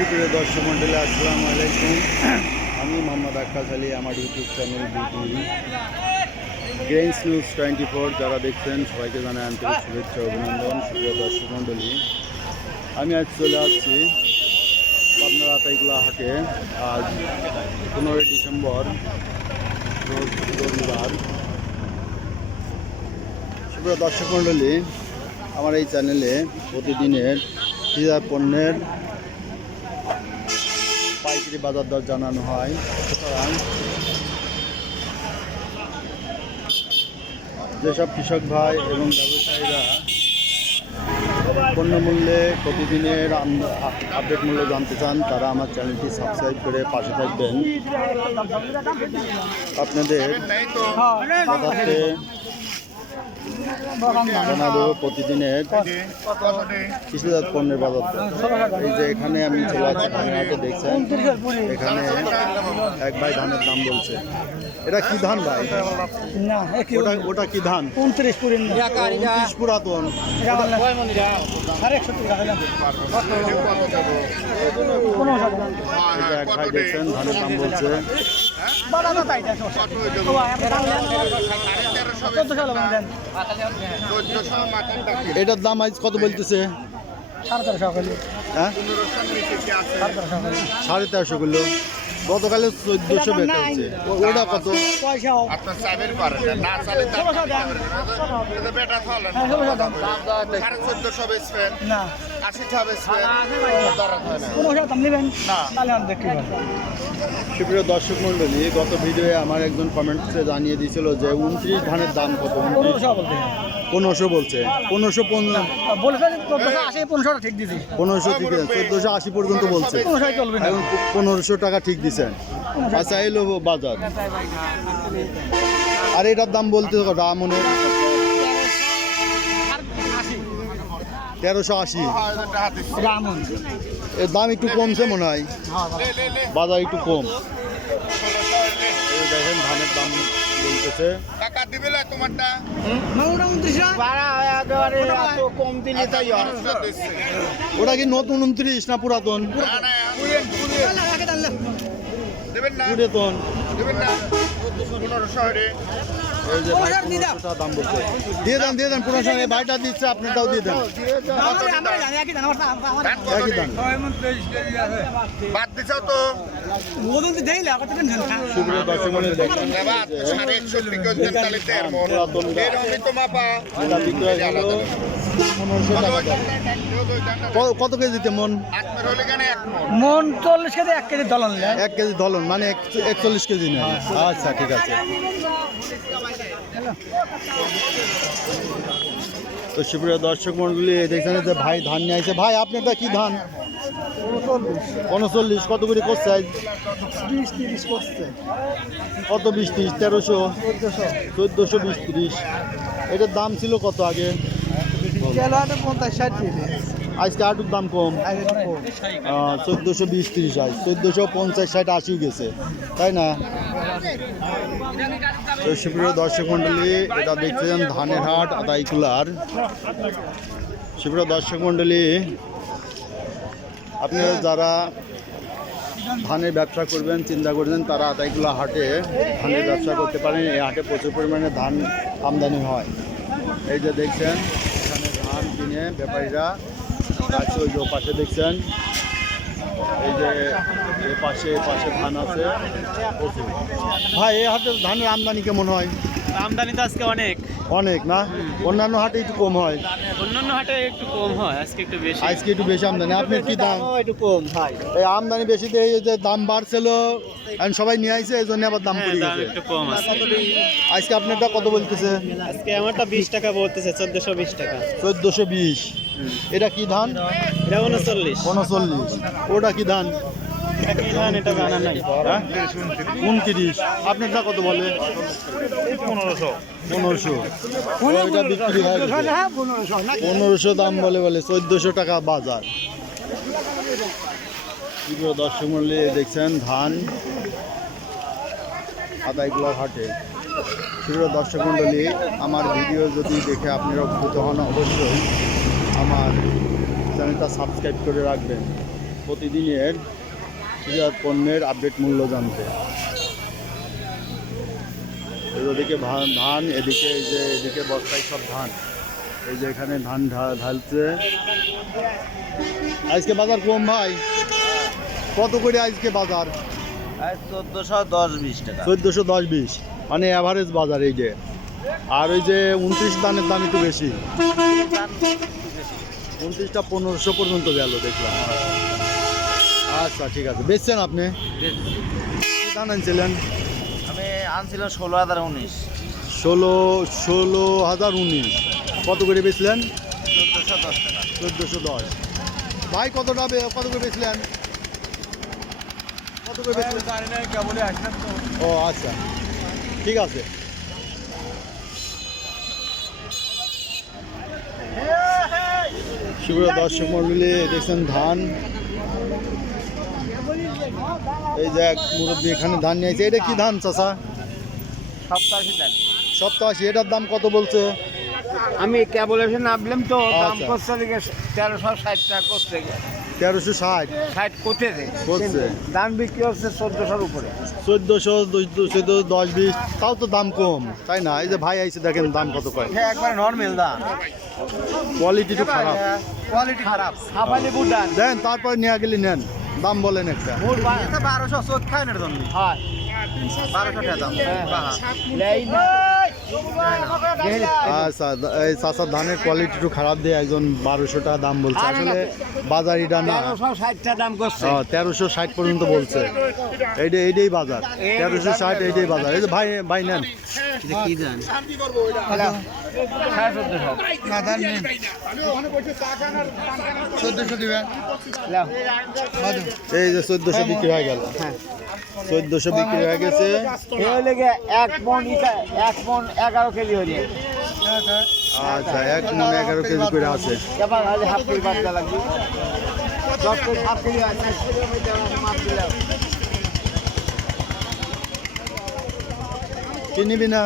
সুপ্রিয় দর্শক মন্ডলী, আসসালামু আলাইকুম। আমি মোহাম্মদ আক্কাস আলী, আমার YouTube channel BD greens news twenty four, যারা দেখছেন, সবাইকে জানাই আন্তরিক শুভেচ্ছা অভিনন্দন, সুপ্রিয় দর্শক মন্ডলী। আমি আজ চলে আসছি পাবনার আতাইগুলা হাটে। আজ পনেরোই ডিসেম্বর রবিবার। সুপ্রিয় দর্শক মন্ডলী, আমার এই চ্যানেলে প্রতিদিনের হিজাব পণ্যের পাইকারি বাজার দর জানানো হয়। সুতরাং যেসব কৃষক ভাই এবং ব্যবসায়ীরা পণ্য মূল্যে প্রতিদিনের আপডেট মূল্য জানতে চান তারা আমার চ্যানেলটি সাবস্ক্রাইব করে পাশে থাকবেন। আপনাদের সাথে জানাব প্রতিদিনের কৃষিজাত পণ্যের বাজার এই যে এখানে আমি চলে দেখছেন এখানে এক ভাই ধানের দাম বলছে। এটা কি ধান ভাই? একই ওটা ওটা কি ধান? উনত্রিশ উনত্রিশ পুরাতন। এক ভাই দেখছেন ধানের দাম বলছে। এটার দাম আজ কত বলতেছে? সাড়ে তেরোশো হ্যাঁ? সাড়ে তেরোশো করলি সাড়ে তেরোশো কিলো গতকালে চোদ্দশো ওটা কত? আপনার চাবের না, চালে বেটা হ্যাঁ সাড়ে চোদ্দশো বেচবেন। আশিটা বেচবেন। হয় সুপ্রিয় দর্শক মণ্ডলী গত ভিডিওয়ে আমার একজন কমেন্টসে জানিয়ে দিয়েছিল যে উনত্রিশ ধানের দাম কত? বলতে। পনেরোশো বলছে। পনেরোশো পনেরোশো ঠিক দিদি পনেরোশো চোদ্দোশো আশি পর্যন্ত বলছে। পনেরোশো টাকা ঠিক দিছেন আচ্ছা এলো বাজার। আর এটার দাম বলতে রামনে তেরোশো আশি। এর দাম একটু কমছে মনে হয়। বাজার একটু কম। দেখেন ধানের দাম। বলতেছে। টাকা দিবে না তোমারটা? কম দিলে তাই আড়াইশো দিচ্ছে। ওটা কি নতুন উনত্রিশ না পুরাতন? না, না, দিবেন পুরাতন। দিয়ে দেন দিয়ে দেন পনেরোশো এই ভাইটা দিচ্ছে আপনারটাও দিয়ে দেন। একই বাদ তো। সুপ্রিয় দর্শক দেখেন কত কেজিতে মন? মন চল্লিশ কেজি এক কেজি দলন এক কেজি ধলন মানে এক- একচল্লিশ কেজি নেয়। আচ্ছা ঠিক আছে। তো সুপ্রিয় দর্শক মন্ডলী দেখছেন যে ভাই ধান নিয়ে আসছে ভাই আপনারটা কি ধান? উনচল্লিশ কত করে করছে? বিশ তিরিশ করছে। কত বিশ তিরিশ তেরোশো? চোদ্দোশো। বিশ তিরিশ। এটার দাম ছিল কত আগে? পঞ্চাশ ষাট আজকে আটুর দাম কম। চোদ্দোশো বিশ তিরিশ আজ। চোদ্দোশো পঞ্চাশ ষাট আশিও গেছে। তাই না? সুপ্রিয় দর্শক মণ্ডলী এটা দেখছেন ধানের হাট আদাইকুলার। সুপ্রিয় দর্শক মণ্ডলী আপনারা যারা ধানের ব্যবসা করবেন চিন্তা করবেন তারা আদাইকুলা হাটে ধানের ব্যবসা করতে পারেন। এই হাটে প্রচুর পরিমাণে ধান আমদানি হয়। এই যে দেখছেন এখানে ধান কিনে ব্যাপারীরা আছে ওই যে পাশে দেখছেন। এই যে এ পাশে এ পাশে ধান আছে। ভাই এই হাটে ধানের আমদানি কেমন হয়? আমদানি তো আজকে অনেক। অনেক না? অন্যান্য হাটে একটু কম হয়। অন্যান্য হাটে একটু কম হয় আজকে একটু বেশি। আজকে একটু বেশি আমদানি। আপনার কি দাম? একটু কম ভাই এই আমদানি বেশি দিয়ে এই যে দাম বাড়ছিল এখন সবাই নিয়ে আইছে এই জন্য আবার দাম হ্যাঁ, পড়ে দাম গেছে। একটু কম আছে। আজকে আপনারটা কত বলতেছে? আজকে আমারটা বিশ টাকা বলতেছে চোদ্দশো বিশ টাকা। চোদ্দোশো বিশ। এটা কি ধান? এটা উনচল্লিশ উনচল্লিশ ওটা কি ধান? এটা জানা নাই হ্যাঁ উনত্রিশ আপনারটা কত বলে? পনেরোশো। পনেরোশো। ওইটা বিক্রি হয় পনেরোশো দাম বলে বলে চোদ্দোশো টাকা বাজার। দর্শক মূল্যে দেখছেন ধান আদাইগুলার হাটে। প্রিয় দর্শক মণ্ডলী আমার ভিডিও যদি দেখে আপনারা উপকৃত হন অবশ্যই আমার চ্যানেলটা সাবস্ক্রাইব করে রাখবেন। প্রতিদিনের পণ্যের আপডেট মূল্য জানতে। ওদিকে ধান এদিকে এই যে এদিকে বস্তায় সব ধান। এই যে এখানে ধান ঢালছে। আজকে বাজার কম ভাই। কত করে আজকে বাজার? চোদ্দশো দশ বিশ টাকা। চোদ্দোশো দশ বিশ। মানে অ্যাভারেজ বাজার এই যে। আর ওই যে উনত্রিশ দানের দাম একটু বেশি। উনত্রিশটা পনেরোশো পর্যন্ত গেল দেখলাম। আচ্ছা ঠিক আছে। বেচছেন আপনি? কি আনছিলেন? আমি আনছিল ষোলো হাজার উনিশ। ষোলো ষোলো হাজার উনিশ। কত করে বেচলেন? চোদ্দশো দশ টাকা। চোদ্দোশো দশ। ভাই কতটা কত করে বেচলেন? কত করে বেচলেন? ও আচ্ছা। ঠিক আছে। সুপ্রিয় দর্শক মন্ডলী দেখছেন ধান। এই যে এক মুরব্বী এখানে ধান নিয়েছে এটা কি ধান চাষা সপ্তাহে দেন সপ্তাশি এটার দাম কত বলছে? আমি কেবল এসে নামলাম তো দাম আচ্ছা। করছে দিকে তেরোশো ষাট টাকা করছে তেরোশো ষাট? ষাট কোথেকে করছে। দাম বিক্রি হচ্ছে চোদ্দশোর উপরে। চোদ্দোশো চোদ্দ দশ বিশ তাও তো দাম কম তাই না? এই যে ভাই আইসে দেখেন দাম কত কয়। একবার নর্মাল দাম। কোয়ালিটি তো খারাপ। কোয়ালিটি খারাপ। সাফালি বুডান দেন তারপর নিয়ে গেলে নেন। দাম বলেন একটা। বারোশো চোদ্দ খায় না জন্য। বারোশো টাকা দাম। আচ্ছা এই চাষার ধানের কোয়ালিটি একটু খারাপ দিয়ে একজন বারোশো টাকা দাম বলছে। আসলে বাজার এটা না। তেরোশো ষাট পর্যন্ত বলছে। এইটা এইটাই বাজার। তেরোশো ষাট এইটাই বাজার। এই যে ভাই ভাই নেন। এই যে চোদ্দশো বিক্রি হয়ে গেল। চোদ্দশো বিক্রি হয়ে গেছে। এক মন এক মন এগারো কেজি হলে আচ্ছা এক মনে এগারো কেজি করে আছে। এবার হাফ কেজি বাচ্চা লাগবে। হাফ কেজি আছে নিবি না?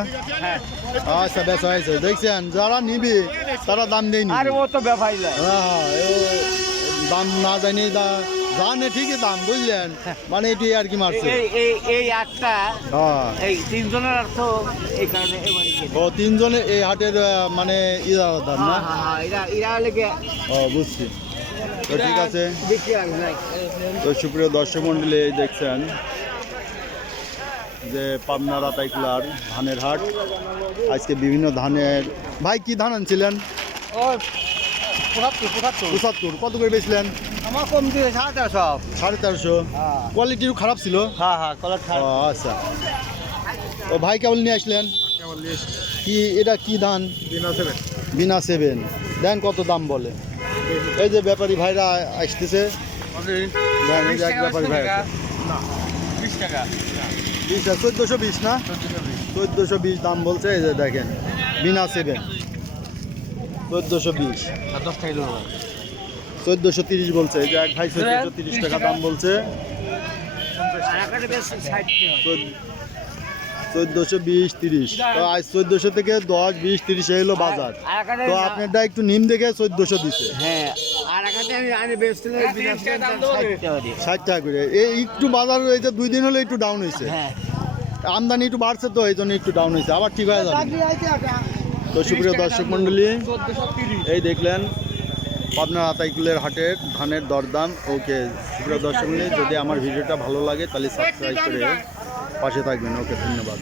আচ্ছা বেচা হয়েছে। দেখছেন যারা নিবি তারা দাম দেয়নি আরে ও তো ব্যাপারই হ্যাঁ দাম না জানি দা জানে ঠিকই দাম বুঝলেন? মানে এটি আর কি মারছে? এই এই এই আটটা হ্যাঁ। এই তিনজনের অর্থ এই কারণে ও তিনজনে এই হাটের মানে দাম না? হ্যাঁ ও বুঝছি। তো ঠিক আছে। তো সুপ্রিয় দর্শক মন্ডলী দেখছেন যে পাবনা রাতাইকুলার ধানের হাট। আজকে বিভিন্ন ধানের ভাই কি ধান আনছিলেন? পঁচাত্তর কত করে বেচলেন? আমার কম দিয়ে সাড়ে তেরোশো সাড়ে তেরোশো হ্যাঁ। কোয়ালিটি খারাপ ছিল? হ্যাঁ হ্যাঁ কলার ও আচ্ছা। ও ভাই কেবল নিয়ে আসলেন? কি এটা কি ধান? বিনা সেভেন। দেন কত দাম বলে? এই যে ব্যাপারী ভাইরা আসতেছে। ব্যাপারী ভাই টাকা। বিশ চোদ্দোশো বিশ না? চোদ্দোশো বিশ। দাম বলছে এই যে দেখেন বিনা সেভেন চোদ্দোশো বিশ। দশ টাকা চোদ্দোশো তিরিশ বলছে এই যে এক ভাই চোদ্দোশো তিরিশ টাকা দাম বলছে। চোদ্দোশো বিশ তিরিশ। তো আজ চোদ্দোশো থেকে দশ বিশ তিরিশ এলো বাজার। তো আপনারটা একটু নিম দেখে চোদ্দোশো দিছে। হ্যাঁ ষাট টাকা করে। এই একটু বাজার এই যে দুই দিন হলে একটু ডাউন হয়েছে। হ্যাঁ। আমদানি একটু বাড়ছে তো এই জন্য একটু ডাউন হয়েছে। আবার ঠিক হয়ে যাবে। তো সুপ্রিয় দর্শক মণ্ডলী এই দেখলেন পাবনা আতাইকুলের হাটের ধানের দরদাম। ওকে সুপ্রিয় দর্শক মণ্ডলী যদি আমার ভিডিওটা ভালো লাগে তাহলে সাবস্ক্রাইব করে পাশে থাকবেন। ওকে ধন্যবাদ।